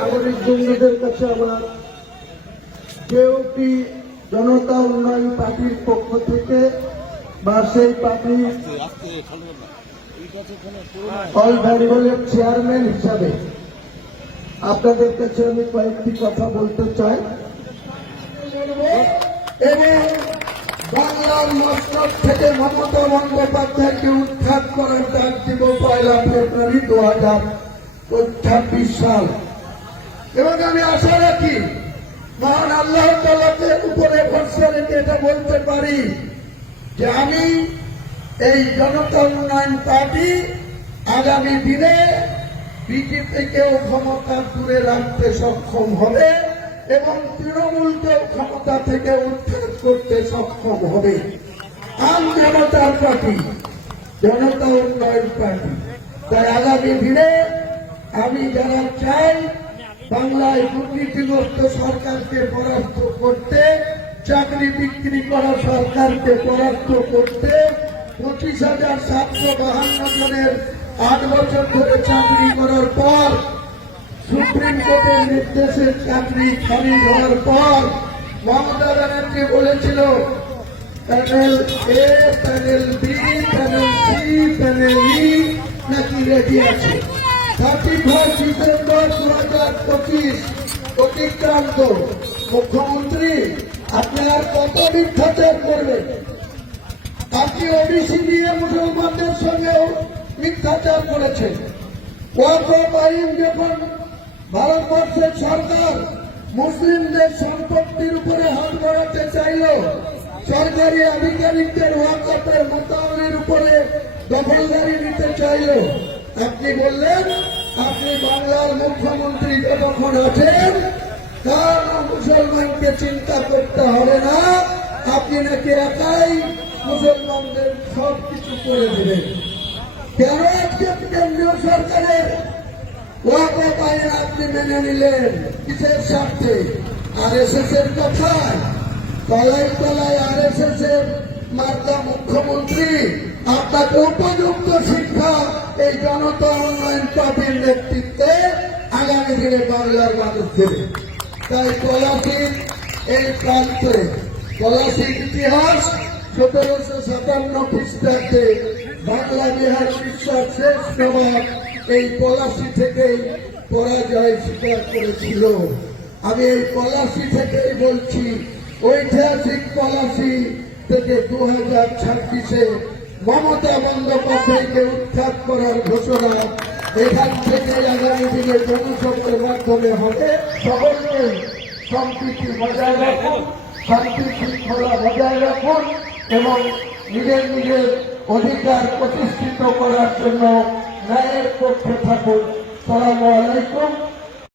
নাগরিক বন্ধুদের কাছে আমার কেউপি জনতা উন্নয়ন পার্টির পক্ষ থেকে বা সেই পার্টির অল বেঙ্গলের চেয়ারম্যান হিসাবে আপনাদের কাছে আমি কয়েকটি কথা বলতে চাই এবং বাংলার মস্তক থেকে মমতা বন্দ্যোপাধ্যায়কে উৎখাত করার ডাক দিব 1 ফেব্রুয়ারি 2026 সাল। এবং আমি আশা রাখি মহান আল্লাহ তাআলার উপরে ভরসা রেখে এটা বলতে পারি যে আমি এই জনতা উন্নয়ন পার্টি আগামী দিনে বিজেপিকেও ক্ষমতা দূরে রাখতে সক্ষম হবে এবং তৃণমূলকেও ক্ষমতা থেকে উৎখাত করতে সক্ষম হবে। আম জনতার পার্টি জনতা উন্নয়ন পার্টি তাই আগামী দিনে আমি যারা চাই বাংলায় দুর্নীতিগ্রস্ত সরকারকে পরাস্ত করতে, চাকরি বিক্রি করা সরকারকে পরাস্ত করতে, 25,752 জনের 8 বছর ধরে চাকরি করার পর সুপ্রিম কোর্টের নির্দেশে চাকরি খারিজ হওয়ার পর মমতা ব্যানার্জি বলেছিল panel A, panel B, panel C, panel E নাকি রেডি আছে। 31 ডিসেম্বর 2025 অতিক্রান্ত মুখ্যমন্ত্রী আপনি আর কত মিথ্যাচার করবেন? আপনি ওবিসি নিয়ে মুসলমানদের সঙ্গেও মিথ্যাচার করেছেন। ওয়াকফ আইন যখন ভারতবর্ষের সরকার মুসলিমদের সম্পত্তির উপরে হাত বাড়াতে চাইল, সরকারি আধিকারিকদের ওয়াকফের মোতাবের উপরে দখলদারি নিতে চাইল, আপনি বললেন আপনি বাংলার মুখ্যমন্ত্রী যখন আছেন কারণ মুসলমানকে চিন্তা করতে হবে না, আপনি নাকি একাই মুসলমানদের সবকিছু করে দেবেন। কেন আজকে কেন্দ্রীয় সরকারের ওয়াকফ আইন আপনি মেনে নিলেন? কিসের স্বার্থে? আরএসএস এর কথায়? তলায় তলায় আরএসএস এর মার্কা মুখ্যমন্ত্রী আপনাকে উপযুক্ত শিক্ষা এই জনতা উন্নয়ন পার্টির নেতৃত্বে আগামী দিনে বাংলার মানুষ দেবে। তাই পলাশীর এই প্রান্তে পলাশীর ইতিহাস 1757 খ্রিস্টাব্দে বাংলা বিহার বিশ্বের শেষ নবাব এই পলাশী থেকেই পরাজয় স্বীকার করেছিল। আমি এই পলাশী থেকেই বলছি, ঐতিহাসিক পলাশী থেকে 2026-এ মমতা বন্দ্যোপাধ্যায়কে উৎখাত করার ঘোষণা এখান থেকে আগামী দিনে জনসভার মাধ্যমে হবে। সকলকে সম্প্রীতি বজায় রাখুন, শান্তি শৃঙ্খলা বজায় রাখুন এবং নিজের নিজের অধিকার প্রতিষ্ঠিত করার জন্য ন্যায়ের পক্ষে থাকুন। আসসালামু আলাইকুম।